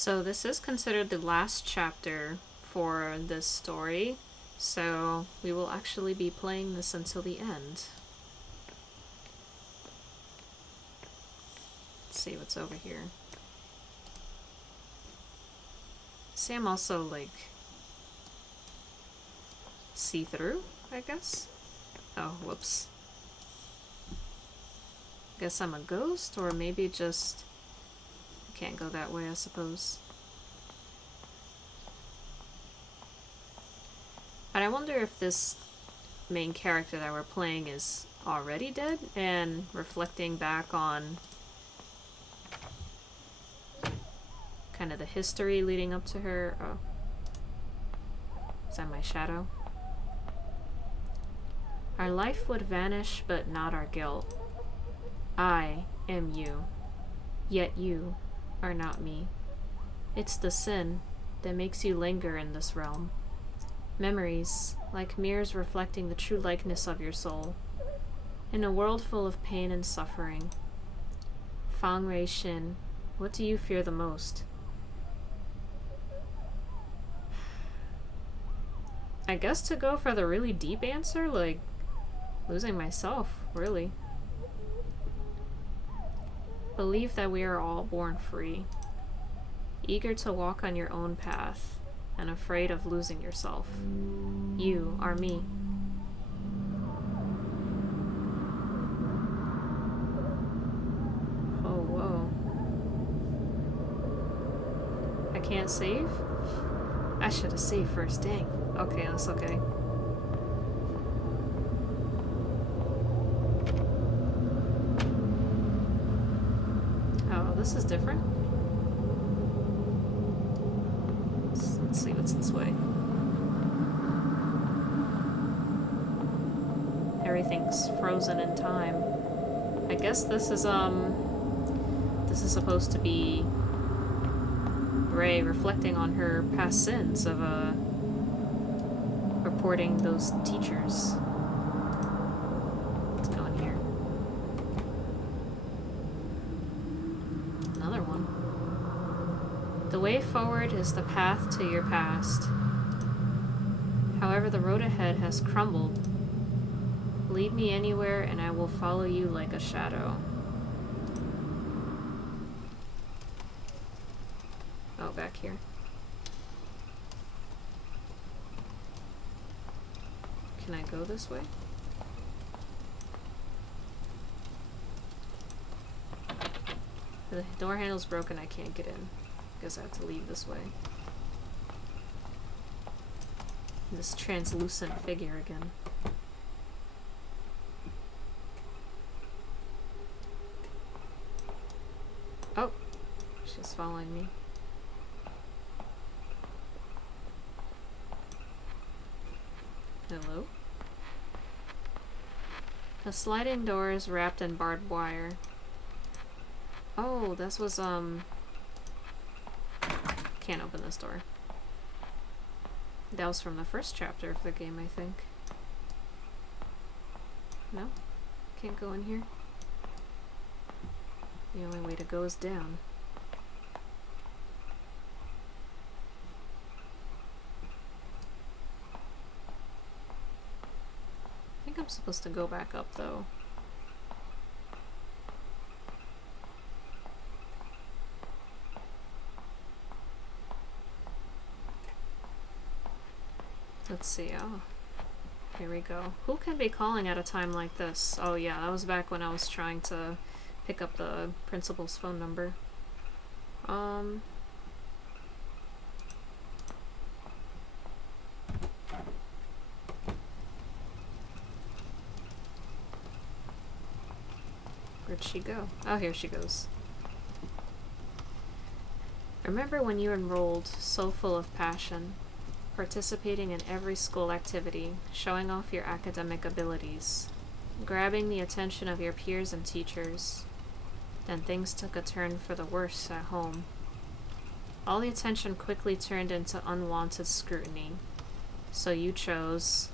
So this is considered the last chapter for this story, so we will actually be playing this until the end. Let's see what's over here. See, I'm also, like, see-through, I guess? Oh, whoops. Guess I'm a ghost, or maybe just... Can't go that way, I suppose. But I wonder if this main character that we're playing is already dead and reflecting back on kind of the history leading up to her. Oh. Is that my shadow? Our life would vanish, but not our guilt. I am you, yet you are not me. It's the sin that makes you linger in this realm. Memories, like mirrors reflecting the true likeness of your soul. In a world full of pain and suffering. Fang Rei Xin, what do you fear the most? I guess to go for the really deep answer, like losing myself, really. Believe that we are all born free, eager to walk on your own path, and afraid of losing yourself. You are me. Oh, whoa. I can't save? I should have saved first, dang. Okay, that's okay. Oh, this is different. Let's see what's this way. Everything's frozen in time. I guess this is supposed to be Rei reflecting on her past sins of reporting those teachers. Let's go in here. Another one. The way forward is the path to your past. However, the road ahead has crumbled. Lead me anywhere and I will follow you like a shadow. Oh, back here. Can I go this way? The door handle's broken, I can't get in. Guess I have to leave this way. This translucent figure again. Oh, she's following me. Hello? The sliding door is wrapped in barbed wire. Oh, this was, can't open this door. That was from the first chapter of the game, I think. No? Can't go in here? The only way to go is down. I think I'm supposed to go back up, though. Let's see, oh. Here we go. Who can be calling at a time like this? Oh yeah, that was back when I was trying to pick up the principal's phone number. Where'd she go? Oh, here she goes. Remember when you enrolled, so full of passion, participating in every school activity, showing off your academic abilities, grabbing the attention of your peers and teachers. Then things took a turn for the worse at home. All the attention quickly turned into unwanted scrutiny. So you chose...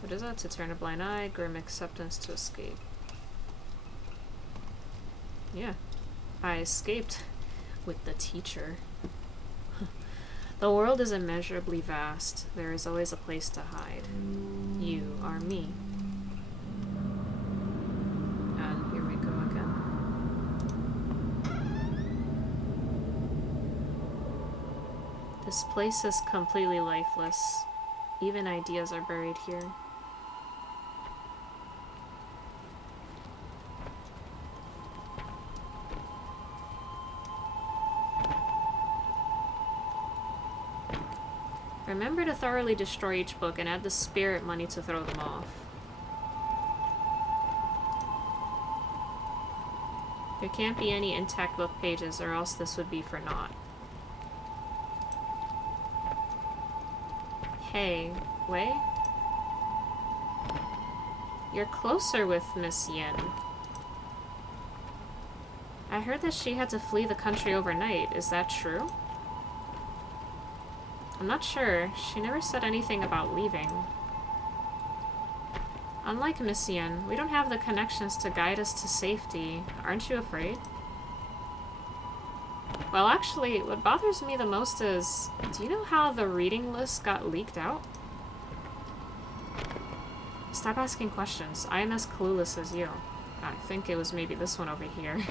What is that? To turn a blind eye, grim acceptance to escape. Yeah. I escaped. with the teacher. The world is immeasurably vast. There is always a place to hide. You are me. And here we go again. This place is completely lifeless. Even ideas are buried here. Remember to thoroughly destroy each book and add the spirit money to throw them off. There can't be any intact book pages or else this would be for naught. Hey, Wei? You're closer with Miss Yin. I heard that she had to flee the country overnight. Is that true? I'm not sure. She never said anything about leaving. Unlike Miss Yin, we don't have the connections to guide us to safety. Aren't you afraid? Well, actually, what bothers me the most is, do you know how the reading list got leaked out? Stop asking questions. I am as clueless as you. I think it was maybe this one over here.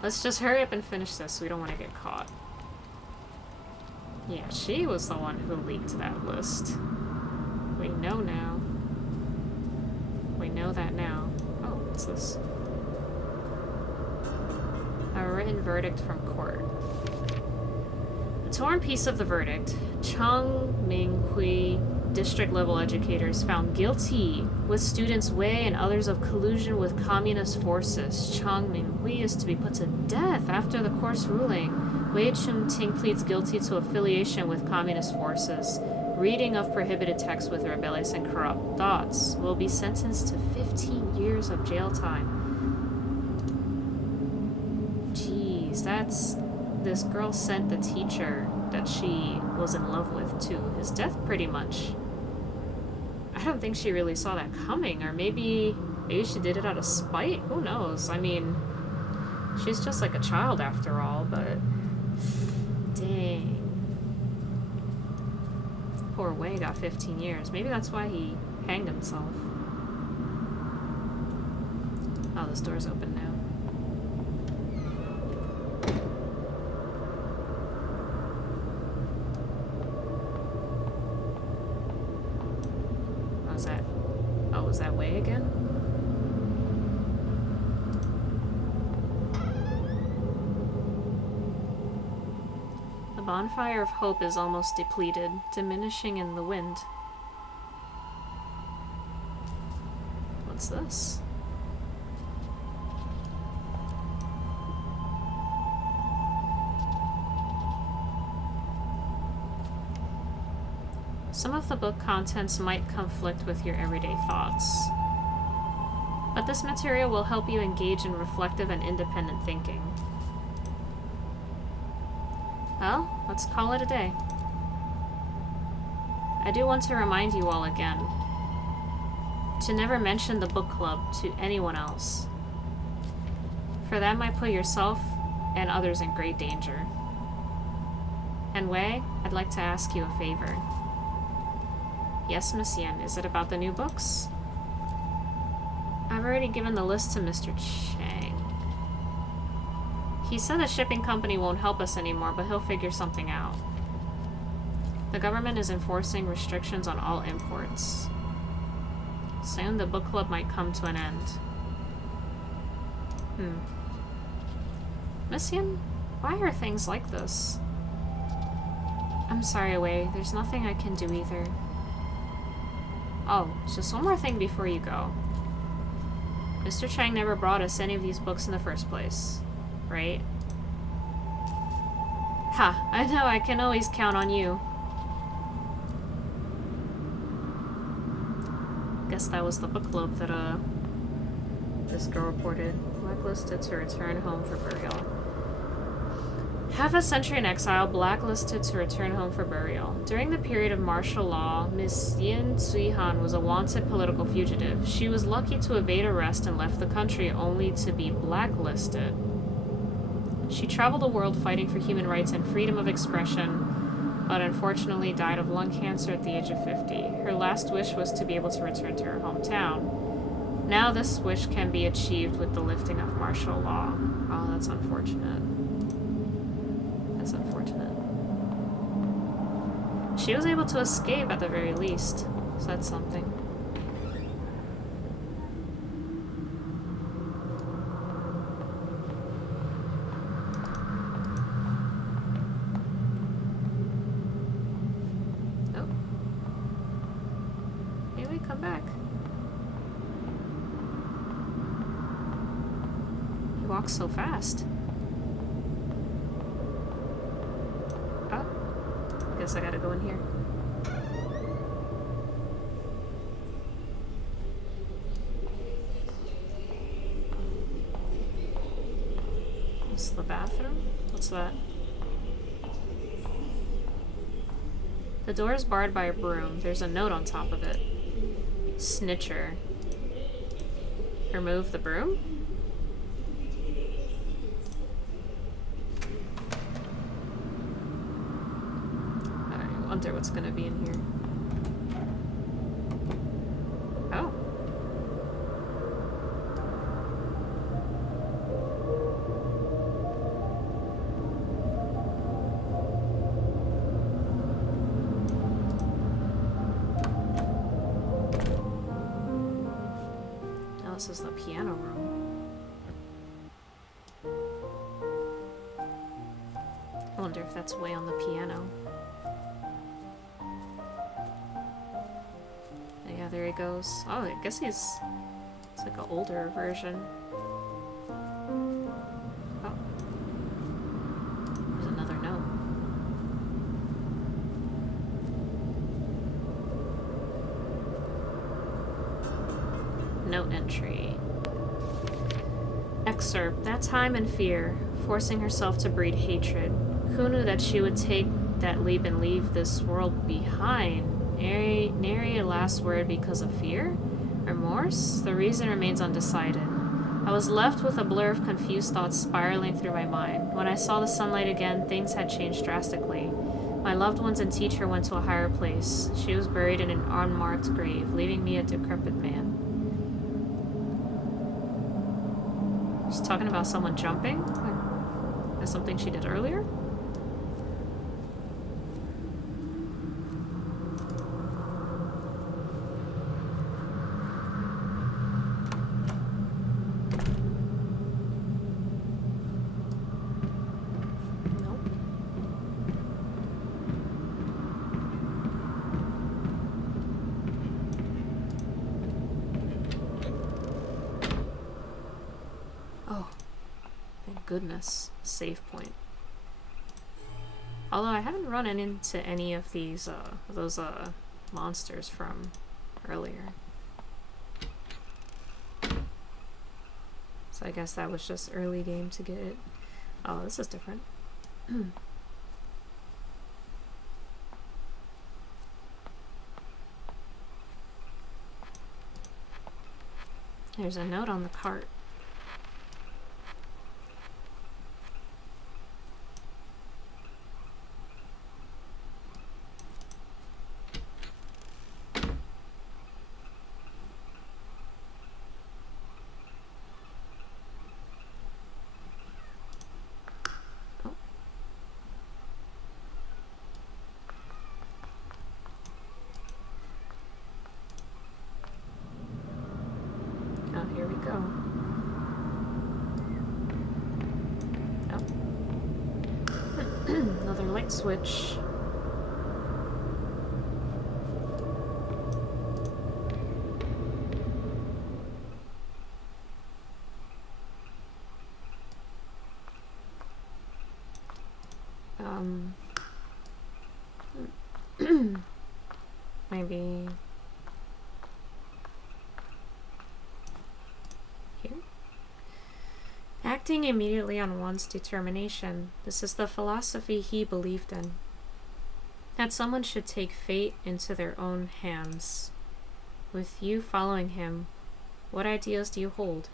Let's just hurry up and finish this. We don't want to get caught. Yeah, she was the one who leaked that list. We know now. We know that now. Oh, what's this? A written verdict from court. A torn piece of the verdict. Chang Minghui district-level educators found guilty with students Wei and others of collusion with communist forces. Chang Minghui is to be put to death after the court's ruling. Wei Chun-ting pleads guilty to affiliation with communist forces. Reading of prohibited texts with rebellious and corrupt thoughts. Will be sentenced to 15 years of jail time. Jeez, that's... This girl sent the teacher that she was in love with to his death, pretty much. I don't think she really saw that coming, or maybe she did it out of spite? Who knows? I mean, she's just like a child after all, but... Dang. Poor Wei got 15 years. Maybe that's why he hanged himself. Oh, this door's open now. What was that? Oh, was that Wei again? The bonfire of hope is almost depleted, diminishing in the wind. What's this? Some of the book contents might conflict with your everyday thoughts, but this material will help you engage in reflective and independent thinking. Well, let's call it a day. I do want to remind you all again to never mention the book club to anyone else, for that might put yourself and others in great danger. And Wei, I'd like to ask you a favor. Yes, Miss Yen, is it about the new books? I've already given the list to Mr. Chang. He said the shipping company won't help us anymore, but he'll figure something out. The government is enforcing restrictions on all imports. Soon the book club might come to an end. Miss Yen, why are things like this? I'm sorry, Wei. There's nothing I can do either. Oh, just one more thing before you go. Mr. Chang never brought us any of these books in the first place, right? Ha! I know, I can always count on you. Guess that was the book club that, this girl reported. Blacklisted to return home for burial. Half a century in exile, blacklisted to return home for burial. During the period of martial law, Miss Yin Cui-han was a wanted political fugitive. She was lucky to evade arrest and left the country only to be blacklisted. She traveled the world fighting for human rights and freedom of expression, but unfortunately died of lung cancer at the age of 50. Her last wish was to be able to return to her hometown. Now this wish can be achieved with the lifting of martial law. Oh, that's unfortunate. That's unfortunate. She was able to escape at the very least, so that's something. Oh. Maybe come back. He walks so fast. Oh. I guess I gotta go in here. This is the bathroom? What's that? The door is barred by a broom. There's a note on top of it. Snitcher. Remove the broom? I wonder what's gonna be in here. Oh. Now this is the piano room. I wonder if that's way on the piano. Yeah, there he goes. Oh, I guess it's like an older version. Oh. There's another note. Note entry. Excerpt. That time in fear, forcing herself to breed hatred. Who knew that she would take that leap and leave this world behind? Nary a last word because of fear? Remorse? The reason remains undecided. I was left with a blur of confused thoughts spiraling through my mind. When I saw the sunlight again, things had changed drastically. My loved ones and teacher went to a higher place. She was buried in an unmarked grave, leaving me a decrepit man. She's talking about someone jumping? That's something she did earlier? Goodness, save point. Although I haven't run into any of these, those monsters from earlier. So I guess that was just early game to get it. Oh, this is different. There's a note on the cart. Here we go. Oh. Another light switch. Maybe here? Acting immediately on one's determination. This is the philosophy he believed in. That someone should take fate into their own hands. With you following him, what ideas do you hold?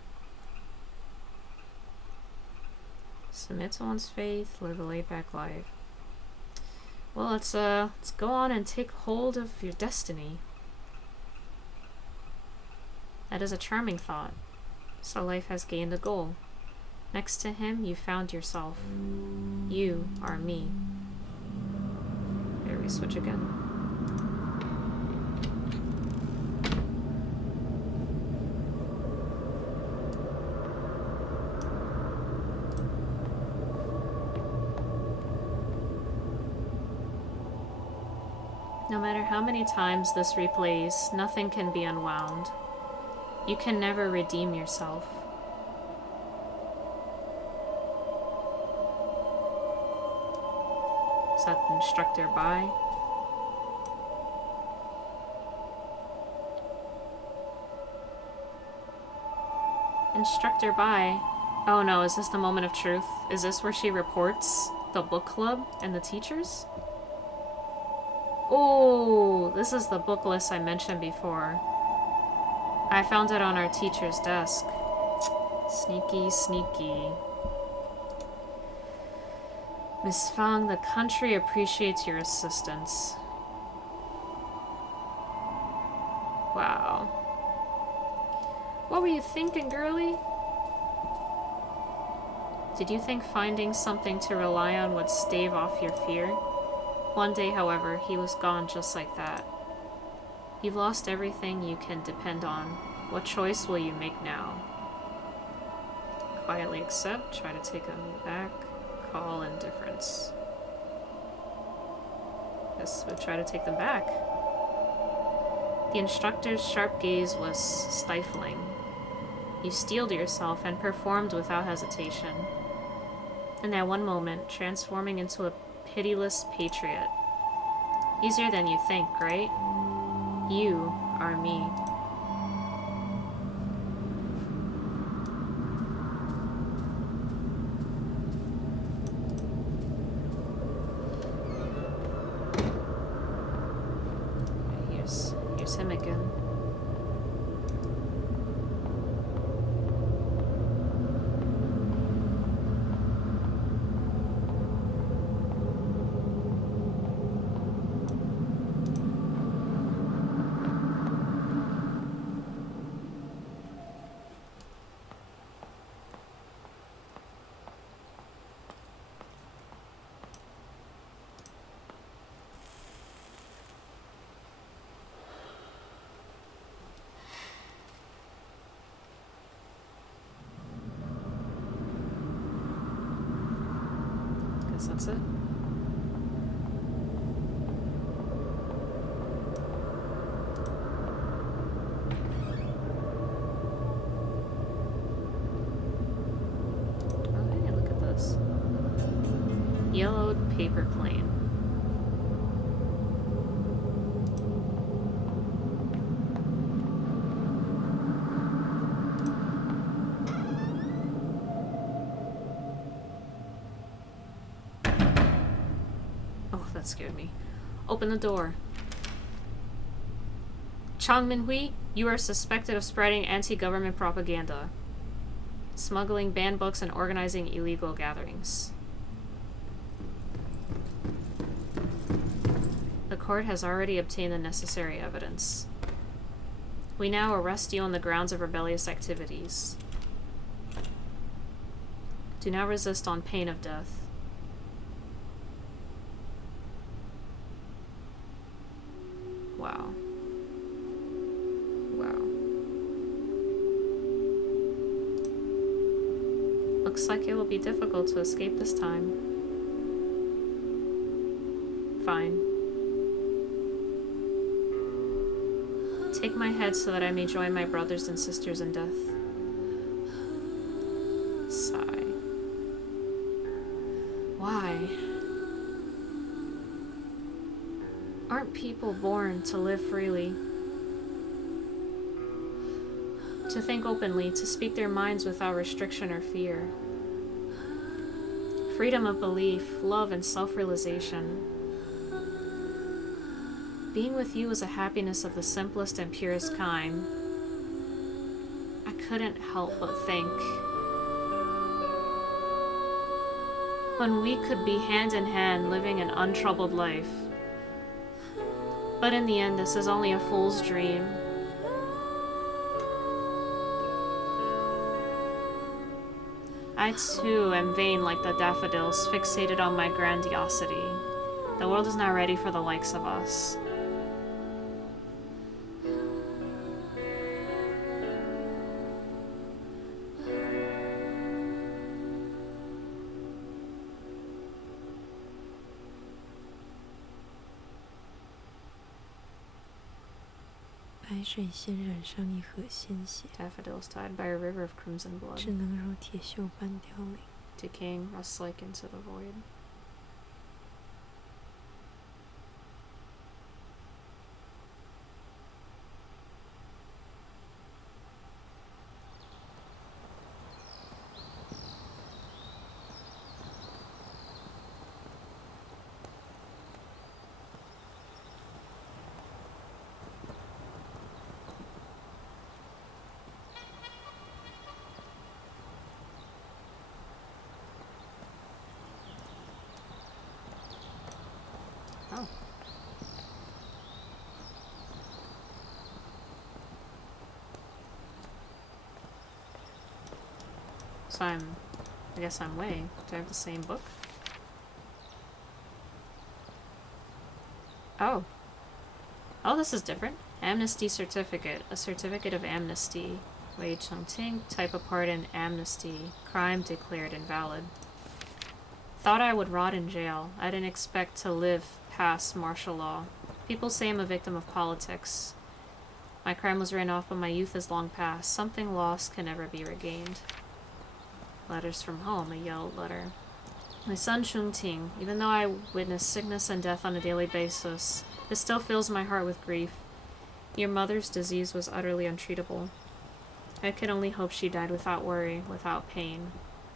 Submit to one's faith, live a laid-back life. Well, let's go on and take hold of your destiny. That is a charming thought. So life has gained a goal. Next to him, you found yourself. You are me. Here we switch again. No matter how many times this replays, nothing can be unwound. You can never redeem yourself. Is that the instructor by? Instructor by? Oh no, is this the moment of truth? Is this where she reports the book club and the teachers? Oh, this is the book list I mentioned before. I found it on our teacher's desk. Sneaky, sneaky. Miss Fang, the country appreciates your assistance. Wow. What were you thinking, girlie? Did you think finding something to rely on would stave off your fear? One day, however, he was gone just like that. You've lost everything you can depend on. What choice will you make now? Quietly accept, try to take them back, call indifference. Guess we'll try to take them back. The instructor's sharp gaze was stifling. You steeled yourself and performed without hesitation. In that one moment, transforming into a pitiless patriot. Easier than you think, right? You are me. Here's him again. That's it. Oh, hey, look at this. Yellowed paper plane. That scared me. Open the door. Chang Minhui, you are suspected of spreading anti-government propaganda, smuggling banned books, and organizing illegal gatherings. The court has already obtained the necessary evidence. We now arrest you on the grounds of rebellious activities. Do not resist on pain of death. Wow. Wow. Looks like it will be difficult to escape this time. Fine. Take my head so that I may join my brothers and sisters in death. Sigh. Why? Aren't people born to live freely? To think openly, to speak their minds without restriction or fear. Freedom of belief, love, and self-realization. Being with you is a happiness of the simplest and purest kind. I couldn't help but think. when we could be hand in hand living an untroubled life. But in the end, this is only a fool's dream. I too am vain like the daffodils, fixated on my grandiosity. The world is not ready for the likes of us. Daffodils tied by a river of crimson blood, decaying rust-like into the void. Oh. So I guess I'm way. Do I have the same book? Oh. Oh, this is different. Amnesty certificate. A certificate of amnesty. Wei Chengting, type of pardon, amnesty. Crime declared invalid. Thought I would rot in jail. I didn't expect to live past martial law. People say I'm a victim of politics. My crime was written off, but my youth is long past. Something lost can never be regained. Letters from home, a yelled letter. My son Chungting, even though I witness sickness and death on a daily basis, this still fills my heart with grief. Your mother's disease was utterly untreatable. I could only hope she died without worry, without pain.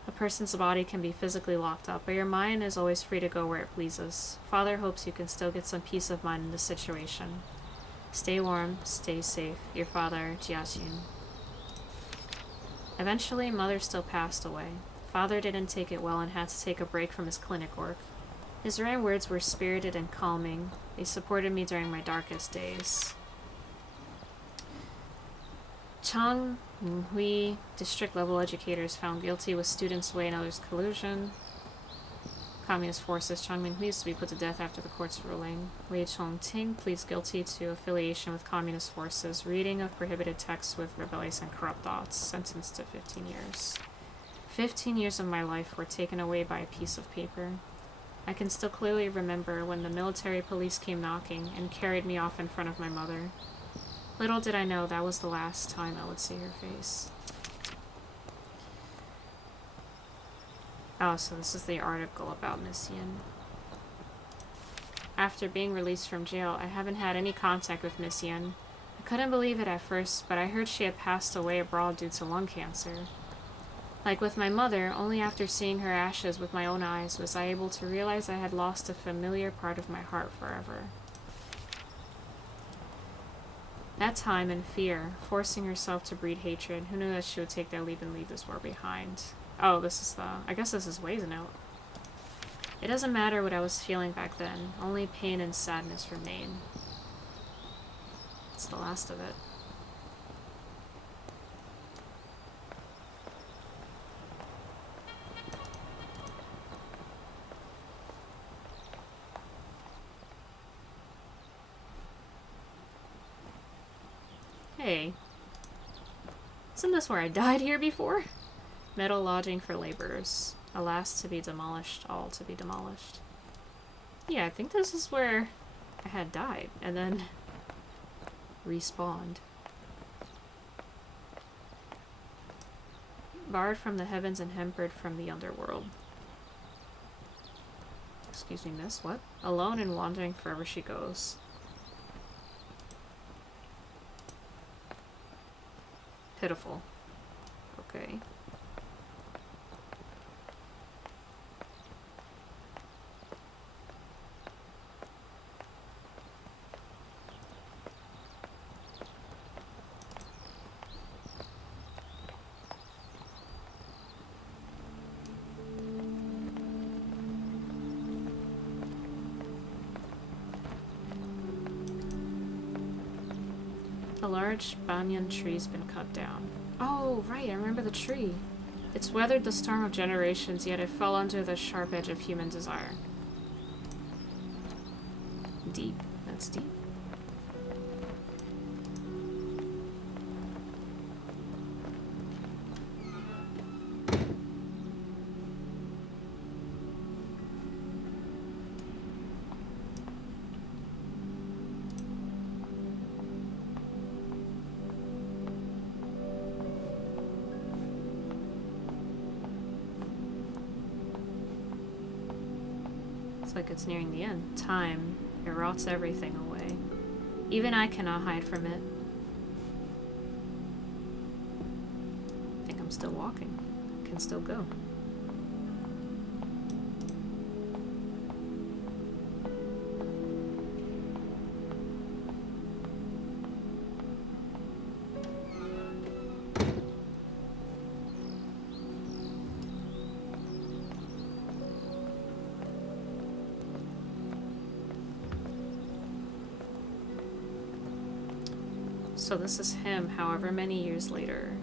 A person's body can be physically locked up, but your mind is always free to go where it pleases. Father hopes you can still get some peace of mind in this situation. Stay warm, stay safe. Your father, Jiaxun. Eventually, Mother still passed away. Father didn't take it well and had to take a break from his clinic work. His written words were spirited and calming. They supported me during my darkest days. Chang Hui, district-level educators found guilty with students' way and others' collusion. Communist forces. Chang Minghui is to be put to death after the court's ruling. Wei Chongting pleads guilty to affiliation with communist forces. Reading of prohibited texts with rebellious and corrupt thoughts. Sentenced to 15 years. 15 years of my life were taken away by a piece of paper. I can still clearly remember when the military police came knocking and carried me off in front of my mother. Little did I know that was the last time I would see her face. Oh, so this is the article about Miss Yin. After being released from jail, I haven't had any contact with Miss Yin. I couldn't believe it at first, but I heard she had passed away abroad due to lung cancer. Like with my mother, only after seeing her ashes with my own eyes was I able to realize I had lost a familiar part of my heart forever. That time and fear, forcing herself to breed hatred, who knew that she would take their leave and leave this war behind? Oh, this is I guess this is Wei's note. It doesn't matter what I was feeling back then, only pain and sadness remain. It's the last of it. Hey. Isn't this where I died here before? Metal lodging for laborers. Alas, to be demolished, all to be demolished. Yeah, I think this is where I had died, and then respawned. Barred from the heavens and hampered from the underworld. Excuse me, miss, what? Alone and wandering forever she goes. Pitiful. Okay. A large banyan tree's been cut down. Oh, right, I remember the tree. It's weathered the storm of generations, yet it fell under the sharp edge of human desire. Deep. That's deep. Like it's nearing the end. Time, it rots everything away. Even I cannot hide from it. I think I'm still walking. I can still go. So this is him, however many years later,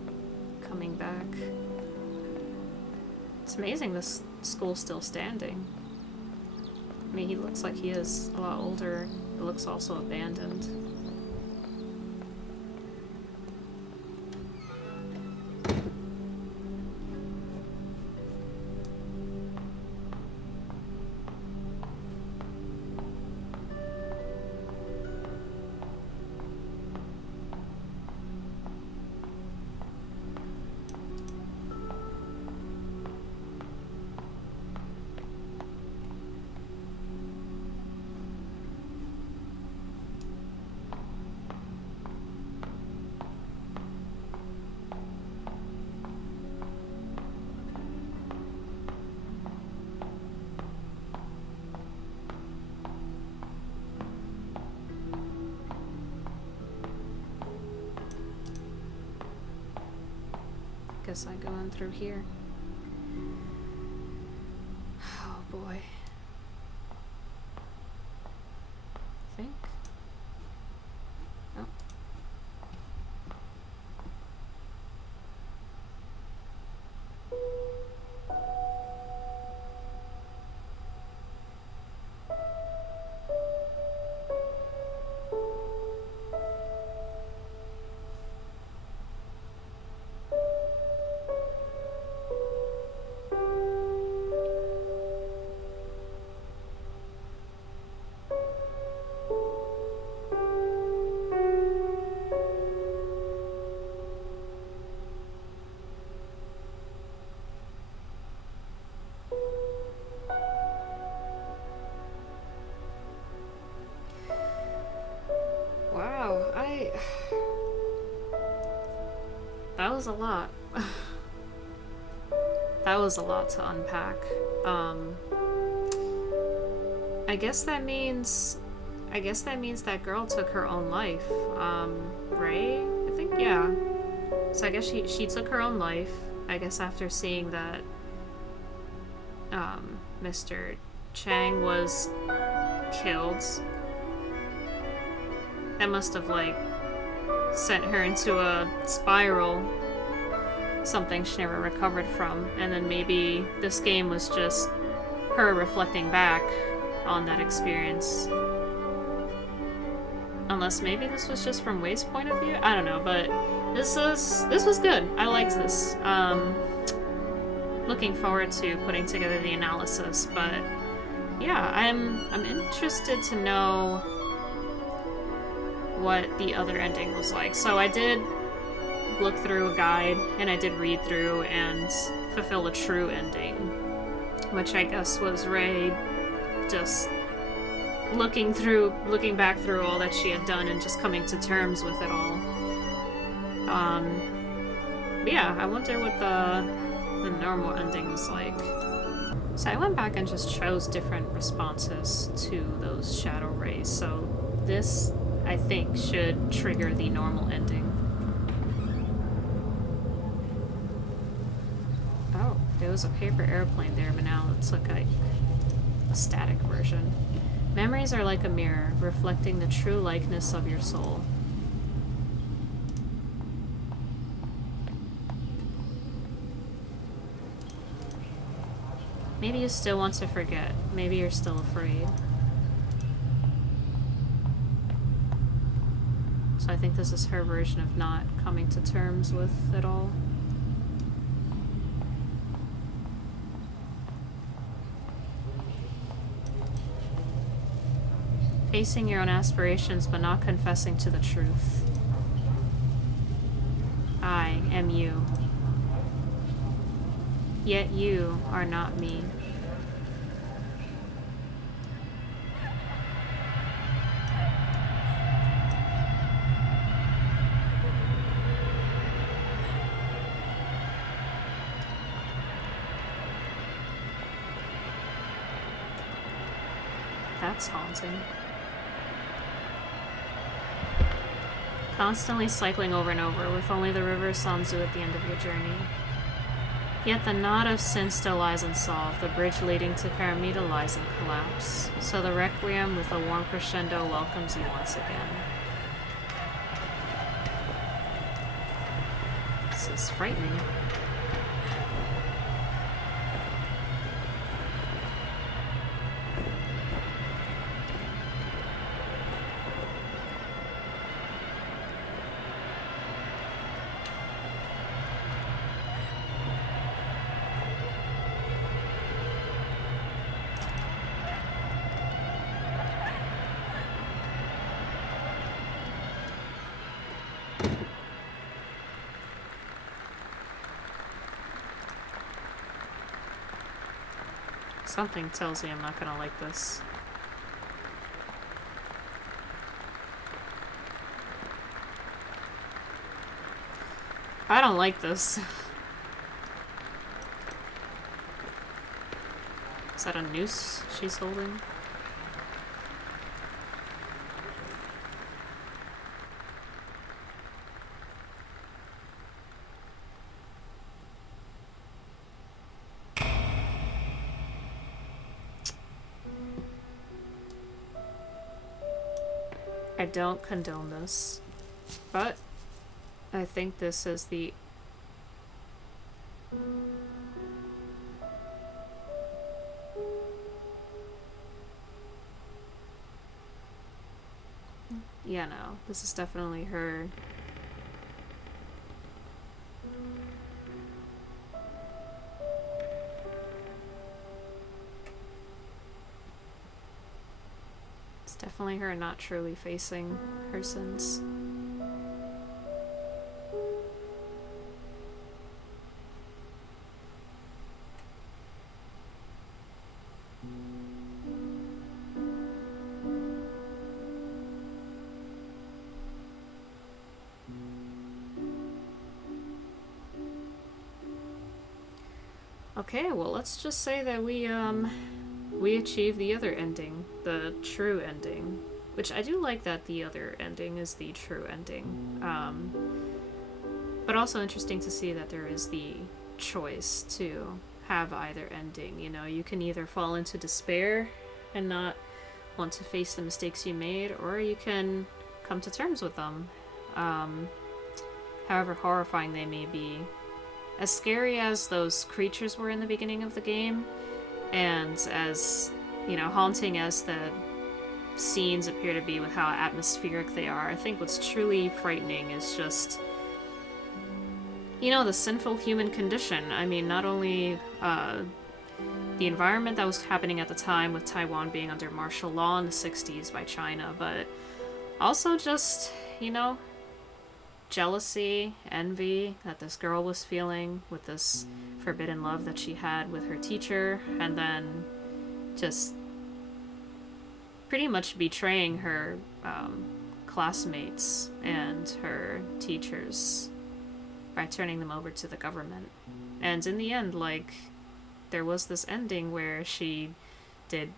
coming back. It's amazing this school's still standing. I mean, he looks like he is a lot older. It looks also abandoned. Guess I go in through here. Oh boy. I think. Oh. That was a lot. That was a lot to unpack. I guess that means that girl took her own life. Right? I think, yeah. So I guess she took her own life, I guess after seeing that Mr. Chang was killed. That must have, like, sent her into a spiral, something she never recovered from, and then maybe this game was just her reflecting back on that experience. Unless maybe this was just from Way's point of view? I don't know, but this was good. I liked this. Looking forward to putting together the analysis, but yeah, I'm interested to know what the other ending was like. So I did look through a guide, and I did read through and fulfill a true ending, which I guess was Ray just looking back through all that she had done and just coming to terms with it all. But yeah, I wonder what the normal ending was like. So I went back and just chose different responses to those shadow rays, so this, I think, should trigger the normal ending. Oh, there was a paper airplane there, but now it's like a static version. Memories are like a mirror, reflecting the true likeness of your soul. Maybe you still want to forget. Maybe you're still afraid. So I think this is her version of not coming to terms with it all. Facing your own aspirations but not confessing to the truth. I am you. Yet you are not me. That's haunting. Constantly cycling over and over, with only the river Sanzu at the end of your journey. Yet the knot of sin still lies unsolved, the bridge leading to Paramita lies in collapse. So the Requiem with a warm crescendo welcomes you once again. This is frightening. Something tells me I'm not gonna like this. I don't like this. Is that a noose she's holding? I don't condone this, but I think this is the... Yeah, no, this is definitely her. It's definitely her not truly facing her sins. Okay, well, let's just say that we achieved the other ending, the true ending, which I do like that the other ending is the true ending. But also interesting to see that there is the choice to have either ending. You know, you can either fall into despair and not want to face the mistakes you made, or you can come to terms with them, however horrifying they may be. As scary as those creatures were in the beginning of the game, and as, you know, haunting as the scenes appear to be with how atmospheric they are, I think what's truly frightening is just, you know, the sinful human condition. I mean, not only the environment that was happening at the time with Taiwan being under martial law in the 60s by China, but also just, you know, jealousy, envy that this girl was feeling with this forbidden love that she had with her teacher, and then just pretty much betraying her classmates and her teachers by turning them over to the government. And in the end, like, there was this ending where she did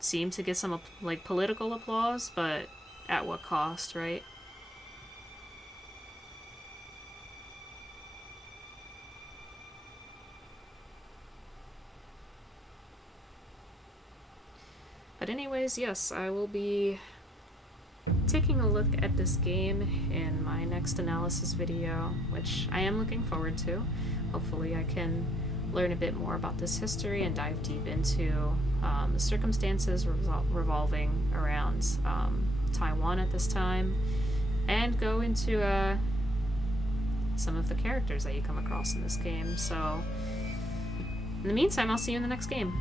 seem to get some, like, political applause, but at what cost, right? But anyways, yes, I will be taking a look at this game in my next analysis video, which I am looking forward to. Hopefully I can learn a bit more about this history and dive deep into the circumstances revolving around Taiwan at this time, and go into some of the characters that you come across in this game. So, in the meantime, I'll see you in the next game.